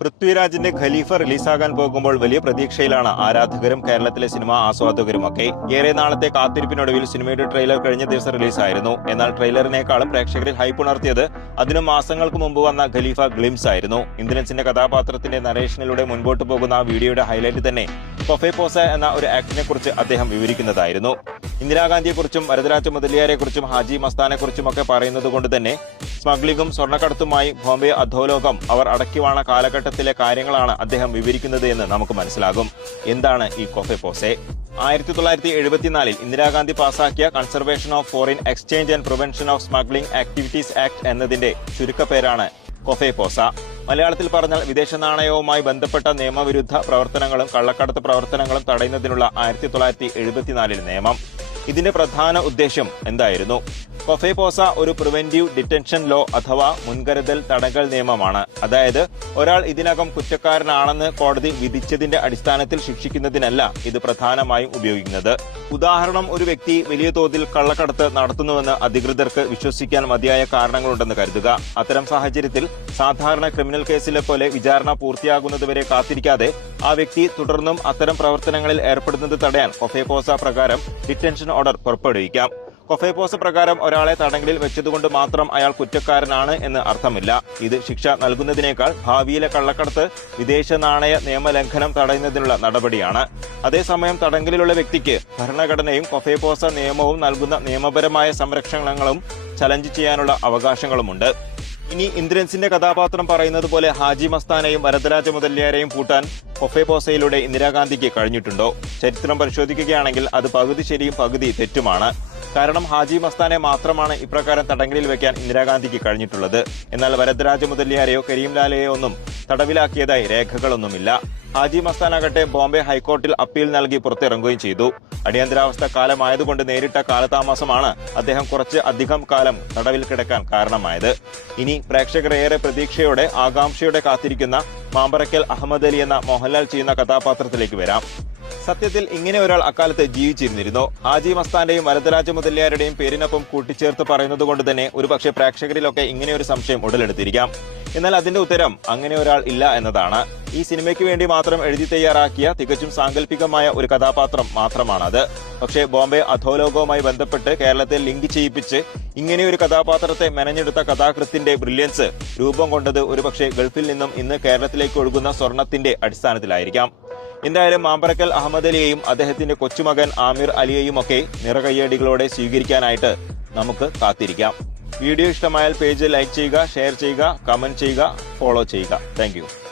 പൃഥ്വിരാജിന്റെ ഖലീഫ റിലീസാകാൻ പോകുമ്പോൾ വലിയ പ്രതീക്ഷയിലാണ് ആരാധകരും കേരളത്തിലെ സിനിമാ ആസ്വാദകരുമൊക്കെ. ഏറെ നാളത്തെ കാത്തിരിപ്പിനൊടുവിൽ സിനിമയുടെ ട്രെയിലർ കഴിഞ്ഞ ദിവസം റിലീസായിരുന്നു. എന്നാൽ ട്രെയിലറിനേക്കാളും പ്രേക്ഷകരിൽ ഹൈപ്പ് ഉണർത്തിയത് അതിനു മാസങ്ങൾക്ക് മുമ്പ് വന്ന ഖലീഫ ഗ്ലിംസ് ആയിരുന്നു. ഇന്ദ്രൻസിന്റെ കഥാപാത്രത്തിന്റെ നരേഷനിലൂടെ മുൻപോട്ട് പോകുന്ന ആ വീഡിയോയുടെ ഹൈലൈറ്റ് തന്നെ കൊഫെ പോസ എന്ന ഒരു ആക്ടിനെ കുറിച്ച് അദ്ദേഹം വിവരിക്കുന്നതായിരുന്നു. ഇന്ദിരാഗാന്ധിയെക്കുറിച്ചും വരദരാജ മുതലിയാരെക്കുറിച്ചും ഹാജി മസ്താനെക്കുറിച്ചും ഒക്കെ പറയുന്നത് കൊണ്ട് തന്നെ സ്മഗ്ലിംഗും സ്വർണ്ണക്കടത്തുമായി ബോംബെ അധോലോകം അവർ അടക്കിവാണ കാലഘട്ടത്തിലെ കാര്യങ്ങളാണ് അദ്ദേഹം വിവരിക്കുന്നത് എന്ന് നമുക്ക് മനസ്സിലാകും. എന്താണ് ഈ കൊഫെ പോസെ? 1974 ഇന്ദിരാഗാന്ധി പാസാക്കിയ conservation of foreign exchange and prevention of smuggling activities act എന്നതിന്റെ ചുരുക്കപ്പേരാണ് കൊഫെ പോസ. മലയാളത്തിൽ പറഞ്ഞാൽ വിദേശ നാണയവുമായി ബന്ധപ്പെട്ട നിയമവിരുദ്ധ പ്രവർത്തനങ്ങളും കള്ളക്കടത്ത് പ്രവർത്തനങ്ങളും തടയുന്നതിനുള്ള 1974 നിയമം. ഇതിന്റെ പ്രധാന ഉദ്ദേശം എന്തായിരുന്നു? കൊഫെ പോസ ഒരു പ്രിവെന്റീവ് ഡിറ്റൻഷൻ ലോ അഥവാ മുൻകരുതൽ തടങ്കൽ നിയമമാണ്. അതായത് ഒരാൾ ഇതിനകം കുറ്റക്കാരനാണെന്ന് കോടതി വിധിച്ചതിന്റെ അടിസ്ഥാനത്തിൽ ശിക്ഷിക്കുന്നതിനല്ല ഇത് പ്രധാനമായും ഉപയോഗിക്കുന്നത്. ഉദാഹരണം, ഒരു വ്യക്തി വലിയ തോതിൽ കള്ളക്കടത്ത് നടത്തുന്നുവെന്ന് അധികൃതർക്ക് വിശ്വസിക്കാൻ മതിയായ കാരണങ്ങളുണ്ടെന്ന് കരുതുക. അത്തരം സാഹചര്യത്തിൽ സാധാരണ ക്രിമിനൽ കേസിലെ പോലെ വിചാരണ പൂർത്തിയാകുന്നതുവരെ കാത്തിരിക്കാതെ ആ വ്യക്തി തുടർന്നും അത്തരം പ്രവർത്തനങ്ങളിൽ ഏർപ്പെടുന്നത് തടയാൻ കൊഫെ പോസ പ്രകാരം ഡിറ്റൻഷൻ ഓർഡർ പുറപ്പെടുവിക്കാം. കൊഫെ പോസ പ്രകാരം ഒരാളെ തടങ്കലിൽ വെച്ചതുകൊണ്ട് മാത്രം അയാൾ കുറ്റക്കാരനാണ് എന്ന് അർത്ഥമില്ല. ഇത് ശിക്ഷ നൽകുന്നതിനേക്കാൾ ഭാവിയിലെ കള്ളക്കടത്ത്, വിദേശ നാണയ നിയമലംഘനം തടയുന്നതിനുള്ള നടപടിയാണ്. അതേസമയം തടങ്കലിലുള്ള വ്യക്തിക്ക് ഭരണഘടനയും കൊഫെ പോസ നിയമവും നൽകുന്ന നിയമപരമായ സംരക്ഷണങ്ങളും ചലഞ്ച് ചെയ്യാനുള്ള അവകാശങ്ങളുമുണ്ട്. ഇനി ഇന്ദ്രൻസിന്റെ കഥാപാത്രം പറയുന്നത് പോലെ ഹാജി മസ്താനെയും വരദരാജ മുതലിയാരെയും പൂട്ടാൻ കൊഫെ പോസയിലൂടെ ഇന്ദിരാഗാന്ധിക്ക് കഴിഞ്ഞിട്ടുണ്ടോ? ചരിത്രം പരിശോധിക്കുകയാണെങ്കിൽ അത് പകുതി ശരിയും പകുതി തെറ്റുമാണ്. കാരണം ഹാജി മസ്താനെ മാത്രമാണ് ഇപ്രകാരം തടങ്കലിൽ വെക്കാൻ ഇന്ദിരാഗാന്ധിക്ക് കഴിഞ്ഞിട്ടുള്ളത്. എന്നാൽ വരദരാജ മുതലിയാരെയോ കരീംലാലയെയോ ഒന്നും തടവിലാക്കിയതായി രേഖകളൊന്നുമില്ല. ഹാജി മസ്താനാകട്ടെ ബോംബെ ഹൈക്കോർട്ടിൽ അപ്പീൽ നൽകി പുറത്തിറങ്ങുകയും ചെയ്തു. അടിയന്തരാവസ്ഥ കാലമായതുകൊണ്ട് നേരിട്ട കാലതാമസമാണ് അദ്ദേഹം കുറച്ച് അധികം കാലം തടവിൽ കിടക്കാൻ കാരണമായത്. ഇനി പ്രേക്ഷകർ ഏറെ പ്രതീക്ഷയോടെ ആകാംക്ഷയോടെ കാത്തിരിക്കുന്ന മാമ്പറക്കൽ അഹമ്മദ് അലി എന്ന മോഹൻലാൽ ചെയ്യുന്ന കഥാപാത്രത്തിലേക്ക് വരാം. സത്യത്തിൽ ഇങ്ങനെ ഒരാൾ അക്കാലത്ത് ജീവിച്ചിരുന്നിരുന്നോ? ഹാജി മസ്താന്റെയും വരദരാജ മുതലിയാരുടെയും പേരിനൊപ്പം കൂട്ടിച്ചേർത്ത് പറയുന്നത് കൊണ്ട് തന്നെ ഒരുപക്ഷെ പ്രേക്ഷകരിലൊക്കെ ഇങ്ങനെയൊരു സംശയം ഉടലെടുത്തിരിക്കാം. എന്നാൽ അതിന്റെ ഉത്തരം അങ്ങനെ ഒരാൾ ഇല്ല എന്നതാണ്. ഈ സിനിമയ്ക്ക് വേണ്ടി മാത്രം എഴുതി തയ്യാറാക്കിയ തികച്ചും സാങ്കല്പികമായ ഒരു കഥാപാത്രം മാത്രമാണത്. പക്ഷേ ബോംബെ അധോലോകവുമായി ബന്ധപ്പെട്ട് കേരളത്തെ ലിങ്ക് ചെയ്യിപ്പിച്ച് ഇങ്ങനെയൊരു കഥാപാത്രത്തെ മെനഞ്ഞെടുത്ത കഥാകൃത്തിന്റെ ബ്രില്യൻസ് രൂപം കൊണ്ടത് ഒരുപക്ഷെ ഗൾഫിൽ നിന്നും ഇന്ന് കേരളത്തിലേക്ക് ഒഴുകുന്ന സ്വർണത്തിന്റെ അടിസ്ഥാനത്തിലായിരിക്കാം. എന്തായാലും മാമ്പറക്കൽ അഹമ്മദ് അലിയെയും അദ്ദേഹത്തിന്റെ കൊച്ചുമകൻ ആമിർ അലിയെയും ഒക്കെ നിറകയ്യടികളോടെ സ്വീകരിക്കാനായിട്ട് നമുക്ക് കാത്തിരിക്കാം. വീഡിയോ ഇഷ്ടമായാൽ പേജ് ലൈക്ക് ചെയ്യുക, ഷെയർ ചെയ്യുക, കമന്റ് ചെയ്യുക, ഫോളോ ചെയ്യുക. താങ്ക്